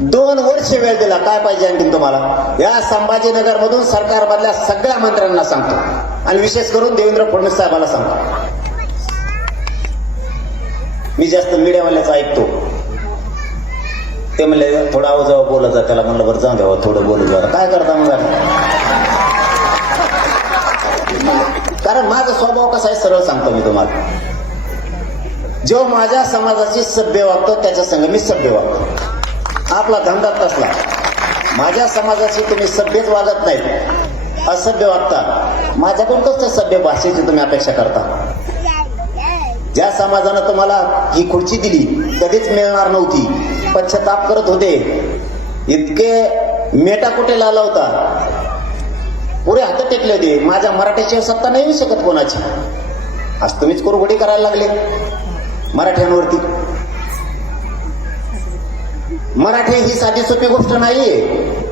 2 वर्ष वेळ दिला. काय पाहिजे आणखी तुम्हाला? या संभाजीनगर मधून सरकारमधल्या सगळ्या मंत्र्यांना सांगतो आणि विशेष करून देवेंद्र फडणवीस साहेबांना सांगतो. मी जास्त मीडियावाल्याच ऐकतो. ते म्हणले थोडं आवाजावर बोलत जा. त्याला म्हणलं बरं जाऊ द्यावं, थोडं बोलत जा. काय करता मग? कारण माझा स्वभाव कसा आहे सरळ सांगतो मी तुम्हाला. जो माझ्या समाजाची सभ्य वागतो त्याच्या संग मी सभ्य वागतो. आपला धंदा तसला. माझ्या समाजाची तुम्ही सभ्यच वागत नाही, असभ्य वागता. माझ्याकडून कसं सभ्य भाषेची तुम्ही अपेक्षा करता? ज्या समाजानं तुम्हाला ही खुर्ची दिली कधीच मिळणार नव्हती, पश्चाताप करत होते, इतके मेटा कुठे लावला होता, पुरे हात टेकले होते. माझ्या मराठ्याची सत्ता नाही येऊ शकत कोणाची. आज तुम्हीच कुरघोडी करायला लागले मराठ्यांवरती. मराठी ही साधी सोपी गोष्ट नाहीये.